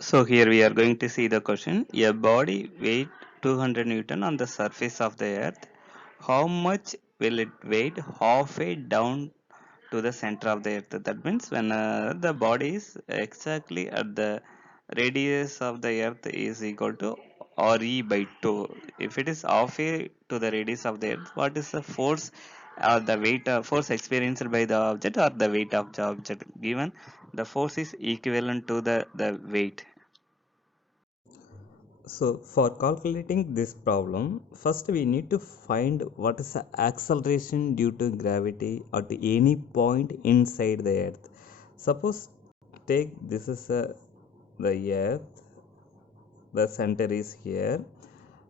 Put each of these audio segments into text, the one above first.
So here we are going to see the question. A body weight 200 Newton on the surface of the earth. How much will it weight halfway down to the center of the earth? That means when the body is exactly at the radius of the earth is equal to RE by 2. If it is halfway to the radius of the earth, what is the force or the weight of force experienced by the object or the weight of the object given? The force is equivalent to the weight. So for calculating this problem, first we need to find what is the acceleration due to gravity at any point inside the earth. Suppose take this is the earth, the center is here.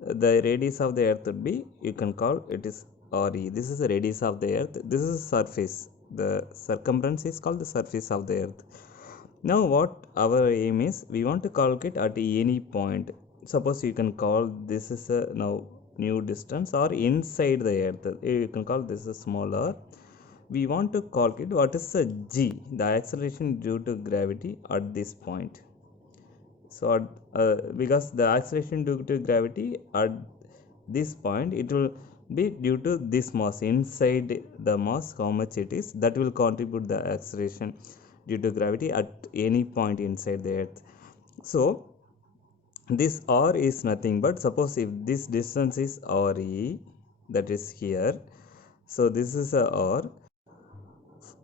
The radius of the earth would be, you can call it is RE. This is the radius of the earth. This is surface. The circumference is called the surface of the earth. Now what our aim is, we want to calculate at any point. Suppose you can call this is a now new distance or inside the earth. You can call this a smaller. We want to calculate what is the g, the acceleration due to gravity at this point. So because the acceleration due to gravity at this point, it will be due to this mass inside the mass, how much it is, that will contribute the acceleration due to gravity at any point inside the earth. So this r is nothing but, suppose if this distance is re, that is here, so this is a r.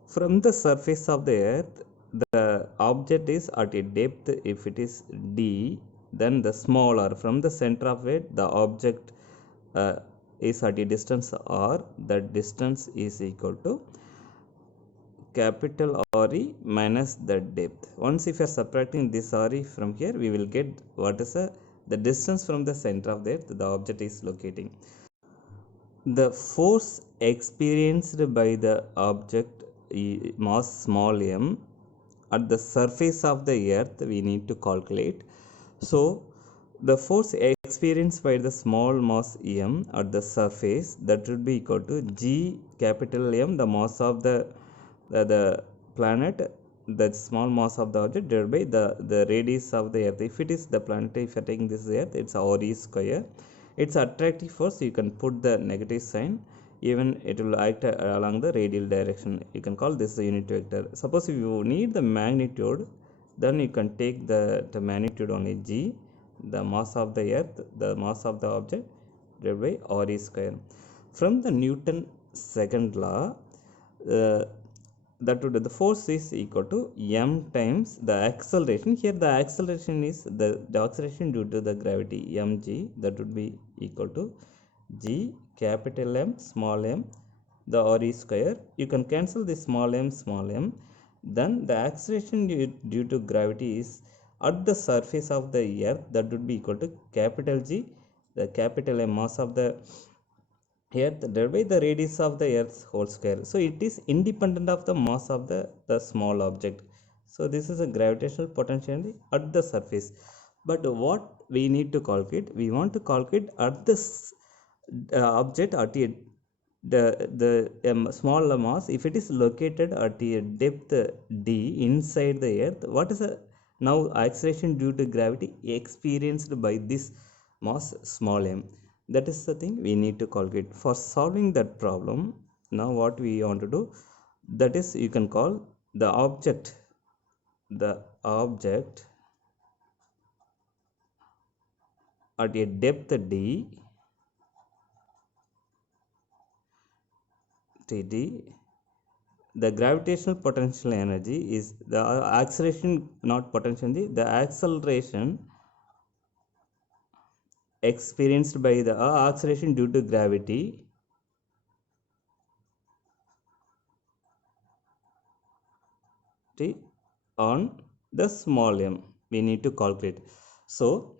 From the surface of the earth, the object is at a depth, if it is d, then the smaller from the center of it, the object is at a distance r. That distance is equal to capital RE minus the depth. Once if you are subtracting this RE from here, we will get what is the distance from the center of the earth the object is locating. The force experienced by the object mass small m at the surface of the earth we need to calculate. So the force experienced by the small mass m at the surface, that would be equal to g capital M, the mass of the planet, the small mass of the object, divided by the radius of the earth. If it is the planet, if you are taking this earth, it's RE square. It's attractive force, you can put the negative sign, even it will act along the radial direction. You can call this the unit vector. Suppose if you need the magnitude, then you can take the magnitude only g, the mass of the earth, the mass of the object, divided by RE square. From the Newton second law, uh, that would the force is equal to m times the acceleration. Here the acceleration is the acceleration due to the gravity, mg, that would be equal to g capital M small m, the RE square. You can cancel the small m. Then the acceleration due to gravity is at the surface of the earth, that would be equal to capital G, the capital M mass of the earth divided by the radius of the earth's whole square. So it is independent of the mass of the small object. So this is a gravitational potential at the surface. But what we need to calculate, we want to calculate at this object at a the small mass, if it is located at a depth d inside the earth, what is the now acceleration due to gravity experienced by this mass small m. That is the thing we need to calculate. For solving that problem, now what we want to do, that is, you can call the object at a depth d td, the gravitational potential energy is the acceleration, not potential energy, the acceleration experienced by the acceleration due to gravity on the small m we need to calculate. So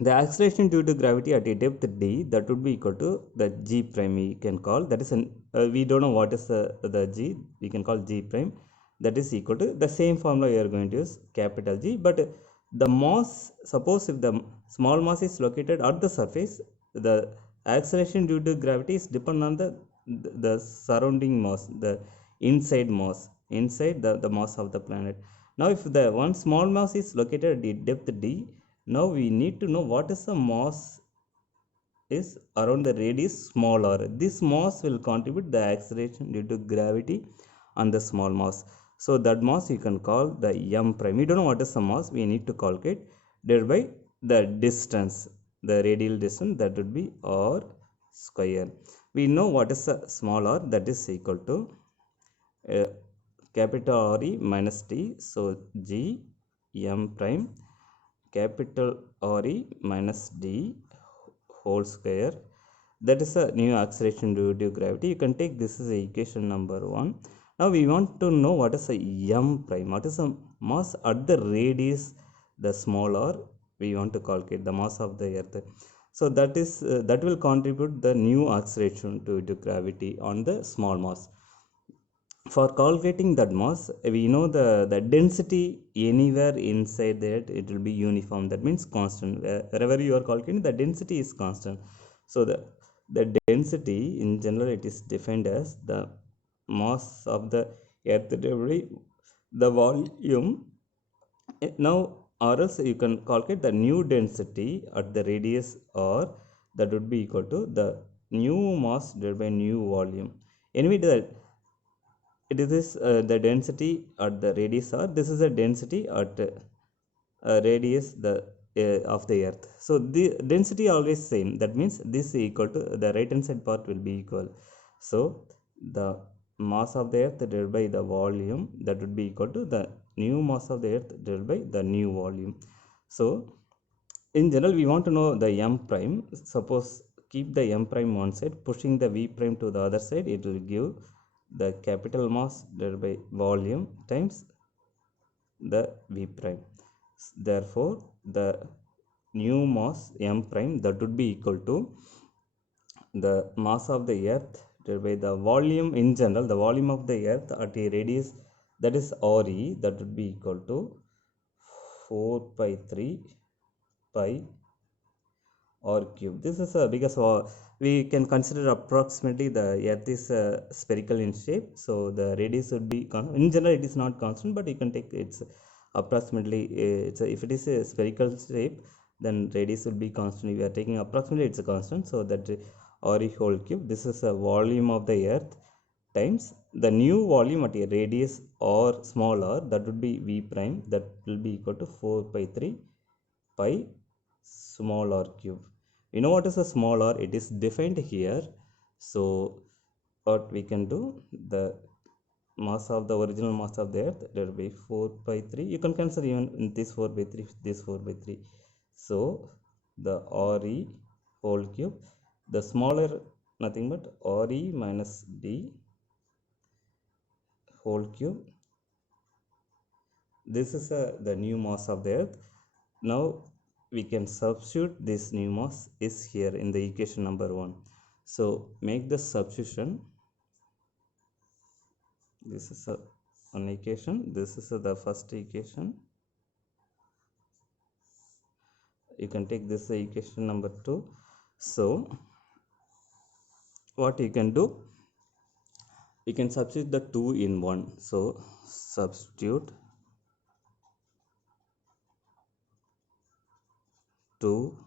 the acceleration due to gravity at a depth d, that would be equal to the g prime, we can call that is an we don't know what is the g, we can call g prime, that is equal to the same formula we are going to use, capital G. But the mass, suppose if the small mass is located at the surface, the acceleration due to gravity is depend on the surrounding mass, the inside mass, inside the mass of the planet. Now if the one small mass is located at depth d, now we need to know what is the mass is around the radius small r. This mass will contribute the acceleration due to gravity on the small mass. So that mass you can call the m prime. We don't know what is the mass, we need to calculate divided by the distance, the radial distance, that would be r square. We know what is the small r, that is equal to capital R e minus t. So g m prime capital R e minus d whole square, that is a new acceleration due to gravity. You can take this as equation number 1. Now we want to know what is the m prime, what is the mass at the radius the small r. We want to calculate the mass of the earth. So that is that will contribute the new acceleration due to gravity on the small mass. For calculating that mass, we know the density anywhere inside that it will be uniform, that means constant. Wherever you are calculating, the density is constant. So the density in general, it is defined as the mass of the earth divided by the volume. Now or else you can calculate the new density at the radius, or that would be equal to the new mass divided by new volume. Anyway, it is the density at the radius, or this is the density at radius the of the earth. So the density always same, that means this equal to the right hand side part will be equal. So the mass of the earth divided by the volume, that would be equal to the new mass of the earth divided by the new volume. So in general, we want to know the m prime. Suppose keep the m prime one side, pushing the v prime to the other side, it will give the capital mass divided by volume times the v prime. Therefore the new mass m prime, that would be equal to the mass of the earth divided by the volume. In general, the volume of the earth at a radius, that is re, that would be equal to 4 pi 3 pi r cube. This is because we can consider approximately the earth is spherical in shape, so the radius would be in general it is not constant, but you can take it's approximately if it is a spherical shape, then radius would be constant. We are taking approximately, it's a constant, so that r whole cube, this is a volume of the earth times the new volume at a radius or small r, that would be v prime, that will be equal to 4 pi 3 pi small r cube. You know what is a small r, it is defined here. So what we can do, the mass of the original mass of the earth, that will be 4 by 3. You can cancel even this 4 by 3, this 4 by 3. So the re whole cube, the smaller nothing but re minus d whole cube. This is the new mass of the earth. Now we can substitute this new mass is here in the equation number 1. So make the substitution. This is one equation, this is the first equation. You can take this equation number 2. So what you can do, you can substitute the 2 in 1. So substitute 2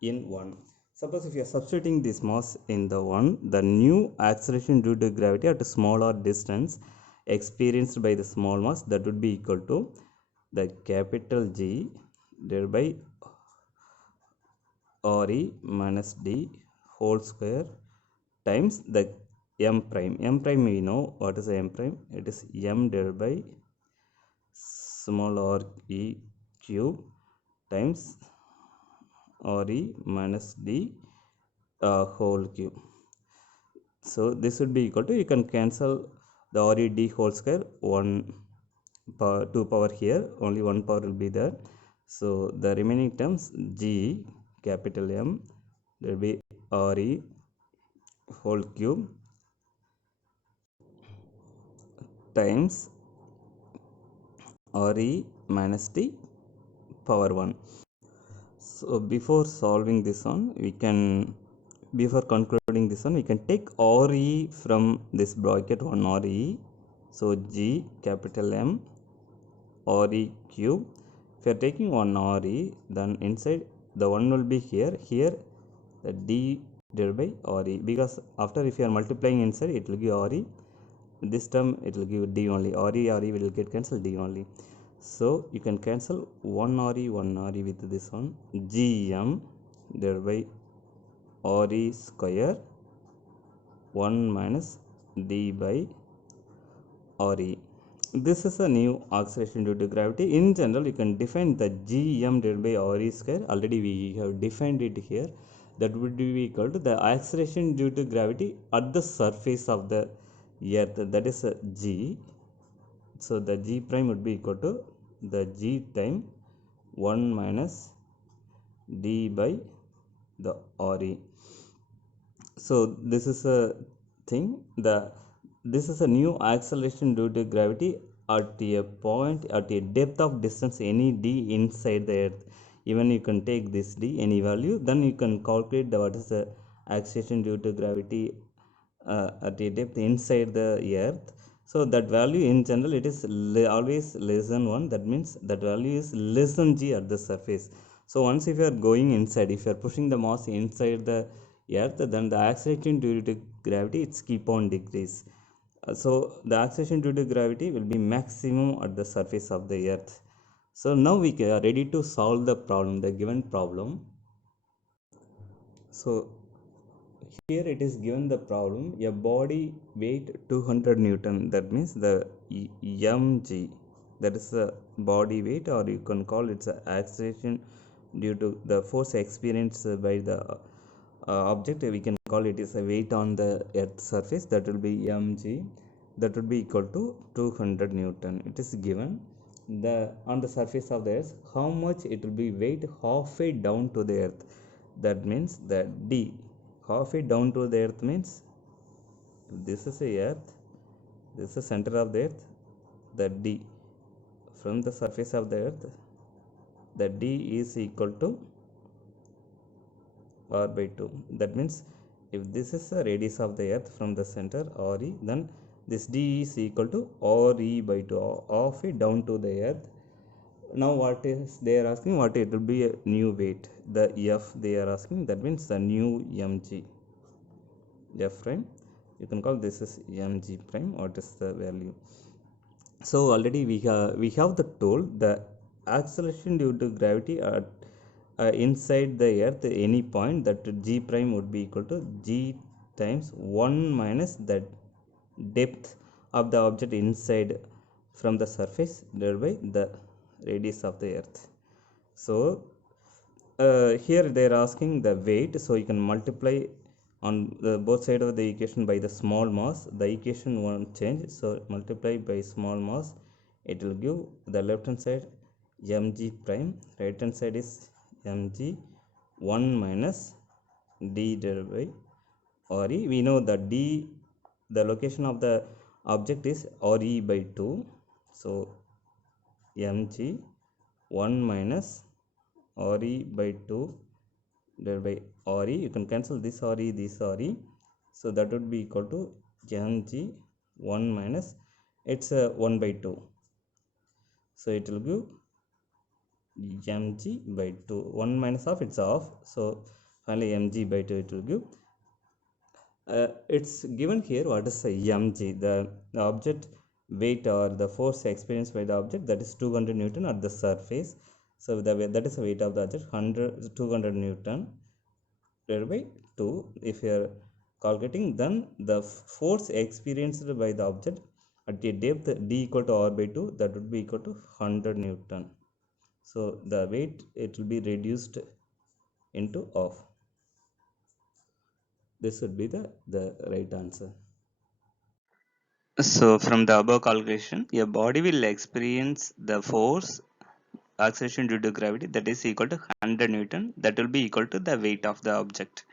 in 1. Suppose if you are substituting this mass in the 1, the new acceleration due to gravity at a smaller distance experienced by the small mass, that would be equal to the capital G divided by re minus d whole square times the m prime. M prime, we know what is m prime, it is m divided by small r e cube times re minus d whole cube. So this would be equal to, you can cancel the re d whole square, 1 power 2 power here, only 1 power will be there. So the remaining terms g capital M will be re whole cube times re minus d power 1. So before solving this one, we can, before concluding this one, we can take re from this bracket 1 re. So g capital M RE cube. If you are taking one RE, then inside the 1 will be here, the D divided by RE, because after if you are multiplying inside it will give RE, this term it will give D only, RE will get cancelled, D only. So you can cancel 1 RE with this one, GM divided by RE square 1 minus D by RE. This is a new acceleration due to gravity. In general, you can define the Gm divided by RE square. Already we have defined it here. That would be equal to the acceleration due to gravity at the surface of the earth. That is a G. So the G prime would be equal to the G time 1 minus D by the RE. So this is a thing, this is a new acceleration due to gravity at a point, at a depth of distance any d inside the earth. Even you can take this d any value, then you can calculate what is the acceleration due to gravity at a depth inside the earth. So that value in general it is always less than 1. That means that value is less than g at the surface. So once if you are going inside, if you are pushing the mass inside the earth, then the acceleration due to gravity it's keep on decrease. So the acceleration due to gravity will be maximum at the surface of the earth. So now we are ready to solve the problem, the given problem. So here it is given the problem, a body weight 200 Newton, that means the mg, that is the body weight, or you can call it the acceleration due to the force experienced by the object. We can call it is a weight on the earth surface, that will be mg, that would be equal to 200 Newton. It is given the on the surface of the earth how much it will be weight halfway down to the earth. That means that d halfway down to the earth means this is a earth, this is the center of the earth, the d from the surface of the earth, the d is equal to r by 2. That means if this is the radius of the earth from the center re, then this d is equal to re by 2, halfway down to the earth. Now what is they are asking, what it will be a new weight, the f they are asking, that means the new mg, f prime, you can call this is mg prime. What is the value? So already we have the tool, the acceleration due to gravity at inside the earth any point, that g prime would be equal to g times 1 minus the depth of the object inside from the surface divided by the radius of the earth. So here they are asking the weight, so you can multiply on the both side of the equation by the small mass. The equation won't change, so multiply by small mass, it will give the left hand side mg prime, right hand side is mg 1 minus d divided by re. We know that d, the location of the object is re by 2, so mg 1 minus re by 2 divided by re, you can cancel this re, so that would be equal to mg 1 minus, it's 1 by 2, so it will give mg by 2, 1 minus half, it's half, so finally mg by 2 it will give. It's given here what is mg, the object weight or the force experienced by the object, that is 200 Newton at the surface. So that is the weight of the object, 200 Newton divided by 2. If you are calculating, then the force experienced by the object at a depth d equal to r by 2, that would be equal to 100 Newton. So the weight it will be reduced into half. This would be the right answer. So from the above calculation, a body will experience the force acceleration due to gravity that is equal to 100 Newton, that will be equal to the weight of the object.